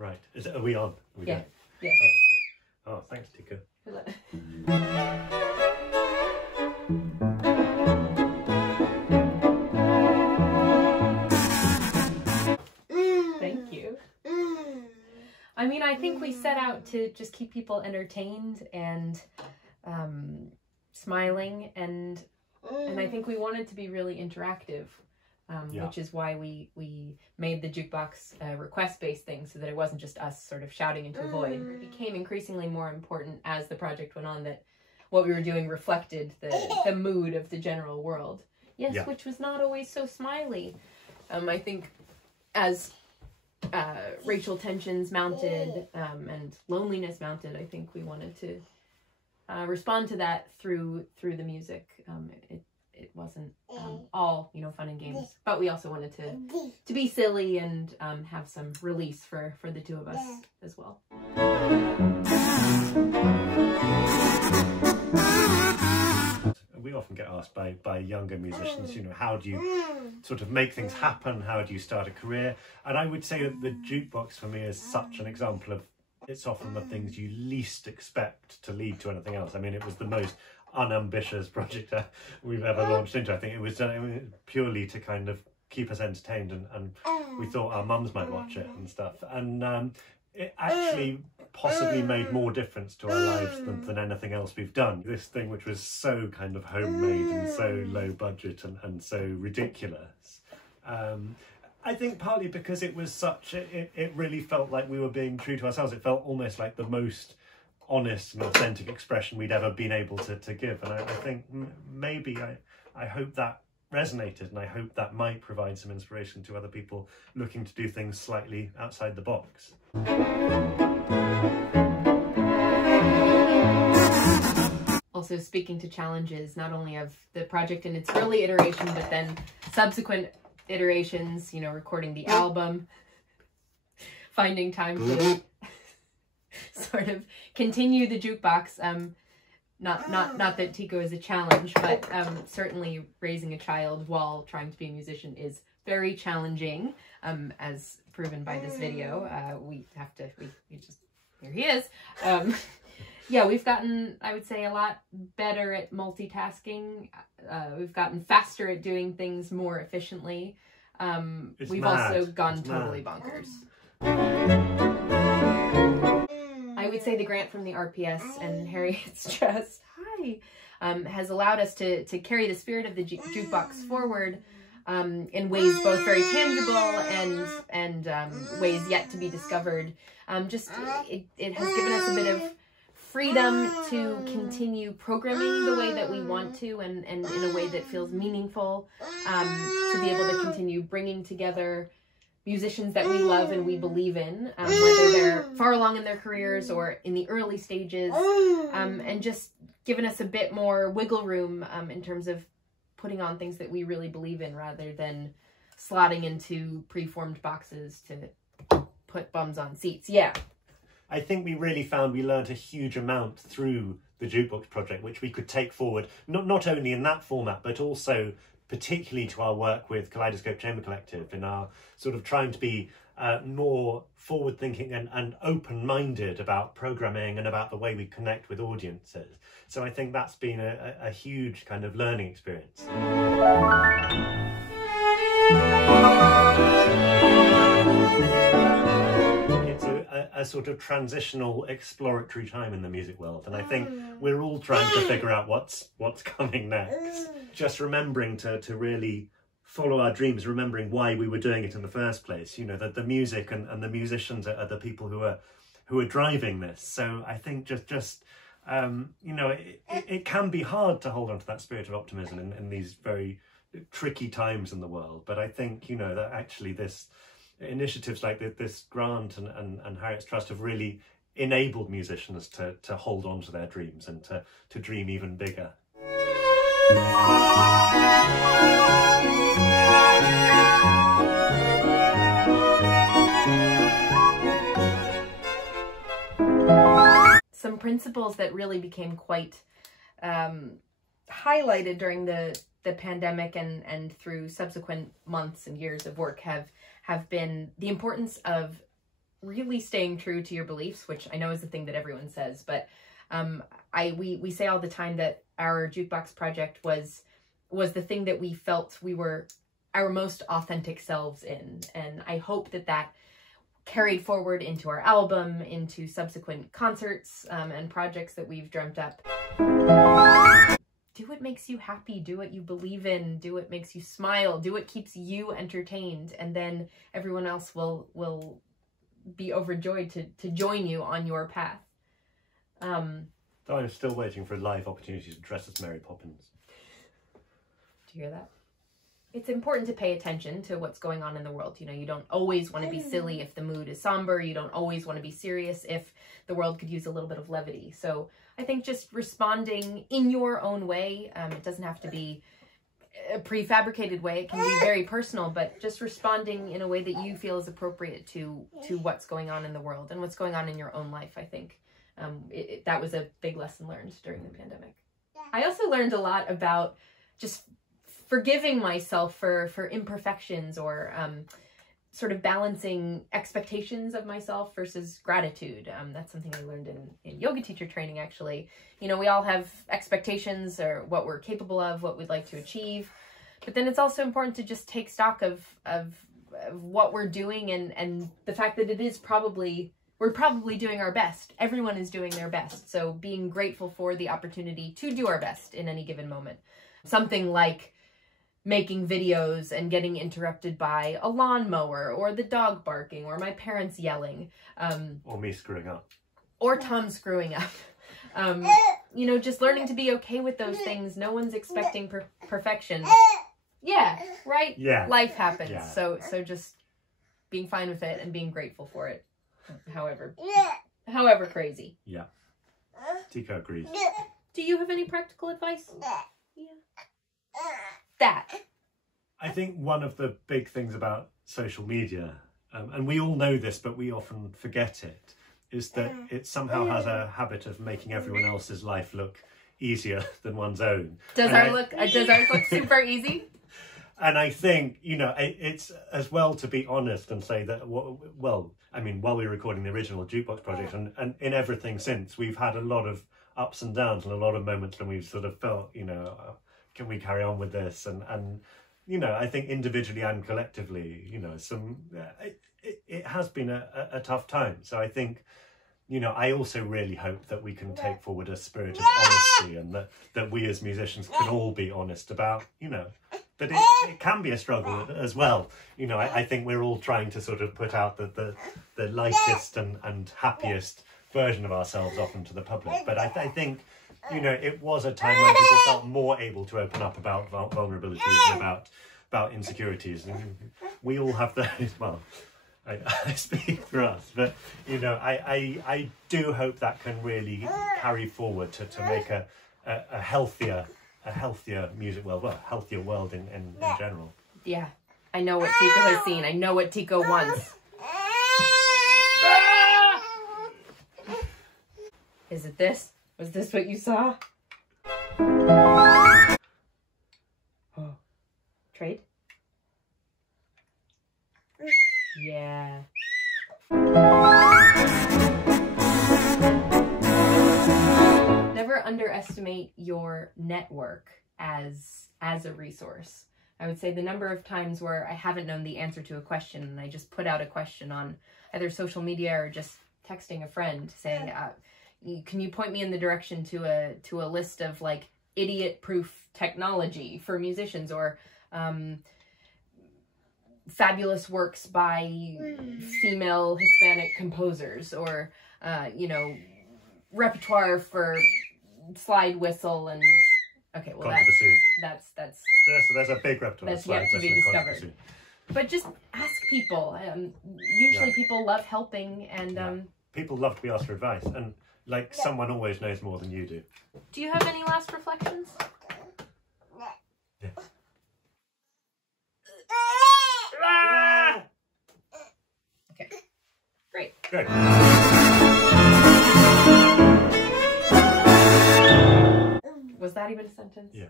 Right. Are we on? Are we yeah. going? Yeah. Oh, thanks, Tika. Thank you. I mean, I think we set out to just keep people entertained and smiling, and I think we wanted to be really interactive, which is why we made the jukebox request-based thing, so that it wasn't just us sort of shouting into a void. It became increasingly more important as the project went on that what we were doing reflected the mood of the general world. Yes, which was not always so smiley. I think as racial tensions mounted and loneliness mounted, I think we wanted to respond to that through the music. It wasn't all, you know, fun and games, but we also wanted to be silly and have some release for the two of us as well. We often get asked by younger musicians, you know, how do you sort of make things happen? How do you start a career? And I would say that the jukebox for me is such an example of, it's often the things you least expect to lead to anything else. I mean, it was the most unambitious project we've ever launched into. I think it was done purely to kind of keep us entertained, and we thought our mums might watch it and stuff. And it actually possibly made more difference to our lives than anything else we've done. This thing, which was so kind of homemade and so low budget and so ridiculous, I think partly because it was such, it really felt like we were being true to ourselves. It felt almost like the most honest and authentic expression we'd ever been able to give. And I think maybe I hope that resonated, and I hope that might provide some inspiration to other people looking to do things slightly outside the box. Also speaking to challenges, not only of the project in its early iteration, but then subsequent iterations, you know, recording the album, finding time to sort of continue the jukebox. Not that Tico is a challenge, but certainly raising a child while trying to be a musician is very challenging, as proven by this video. We just, here he is. Yeah, we've gotten, I would say, a lot better at multitasking. We've gotten faster at doing things more efficiently. We've also gone totally bonkers. I would say the grant from the RPS and Harriet's just, has allowed us to carry the spirit of the jukebox forward in ways both very tangible and ways yet to be discovered. It has given us a bit of freedom to continue programming the way that we want to, and in a way that feels meaningful, to be able to continue bringing together musicians that we love and we believe in, whether they're far along in their careers or in the early stages, and just giving us a bit more wiggle room in terms of putting on things that we really believe in, rather than slotting into preformed boxes to put bums on seats. Yeah. I think we really found we learned a huge amount through the Jukebox project, which we could take forward, not only in that format, but also particularly to our work with Kaleidoscope Chamber Collective, in our sort of trying to be more forward-thinking and open-minded about programming and about the way we connect with audiences. So I think that's been a huge kind of learning experience. A sort of transitional exploratory time in the music world, and I think we're all trying to figure out what's coming next. Just remembering to really follow our dreams, remembering why we were doing it in the first place. You know, that the music and the musicians are the people who are driving this. So I think just you know, it can be hard to hold on to that spirit of optimism in these very tricky times in the world. But I think, you know, that actually initiatives like this grant and Harriet's Trust have really enabled musicians to hold on to their dreams and to dream even bigger. Some principles that really became quite highlighted during the pandemic and through subsequent months and years of work have been the importance of really staying true to your beliefs, which I know is the thing that everyone says, but we say all the time that our JukeBox project was the thing that we felt we were our most authentic selves in. And I hope that that carried forward into our album, into subsequent concerts and projects that we've dreamt up. Do what makes you happy, do what you believe in, do what makes you smile, do what keeps you entertained, and then everyone else will be overjoyed to join you on your path. I'm still waiting for a live opportunity to dress as Mary Poppins. Do you hear that? It's important to pay attention to what's going on in the world. You know, you don't always want to be silly if the mood is somber. You don't always want to be serious if the world could use a little bit of levity. So I think just responding in your own way, it doesn't have to be a prefabricated way. It can be very personal, but just responding in a way that you feel is appropriate to what's going on in the world and what's going on in your own life, I think. That was a big lesson learned during the pandemic. I also learned a lot about just forgiving myself for imperfections, or sort of balancing expectations of myself versus gratitude. That's something I learned in yoga teacher training, actually. You know, we all have expectations, or what we're capable of, what we'd like to achieve. But then it's also important to just take stock of what we're doing, and the fact that we're probably doing our best. Everyone is doing their best. So being grateful for the opportunity to do our best in any given moment. Something like making videos and getting interrupted by a lawnmower, or the dog barking, or my parents yelling. Or me screwing up. Or Tom screwing up. You know, just learning to be okay with those things. No one's expecting perfection. Yeah, right? Yeah. Life happens. Yeah. So just being fine with it and being grateful for it. However crazy. Yeah. Tico agrees. Do you have any practical advice? Yeah. That. I think one of the big things about social media, and we all know this, but we often forget it, is that it somehow has a habit of making everyone else's life look easier than one's own. Does ours look super easy? And I think, you know, it's as well to be honest and say that, well, I mean, while we were recording the original JukeBox project, and in everything since, we've had a lot of ups and downs, and a lot of moments when we've sort of felt, you know, can we carry on with this? And you know, I think individually and collectively, you know, it has been a tough time. So I think, you know, I also really hope that we can take forward a spirit of honesty, and that we as musicians can all be honest about, you know, that it can be a struggle as well. You know, I think we're all trying to sort of put out the lightest and happiest version of ourselves often to the public. But I think, you know, it was a time when people felt more able to open up about vulnerabilities and about insecurities. And we all have those. Well, I speak for us, but, you know, I do hope that can really carry forward to make a healthier music world, well, healthier world in general. Yeah, I know what Tico has seen. I know what Tico wants. Is it this? Was this what you saw? Oh. Trade? Yeah. Never underestimate your network as a resource. I would say the number of times where I haven't known the answer to a question, and I just put out a question on either social media or just texting a friend saying, can you point me in the direction to a list of like idiot-proof technology for musicians, or fabulous works by female Hispanic composers, or you know, repertoire for slide whistle and okay, well that's there's a big repertoire. That's yet to be discovered. But just ask people. Usually people love helping, and people love to be asked for advice, and like someone always knows more than you do. Do you have any last reflections? Yeah. Okay. Great. Great. Was that even a sentence? Yeah.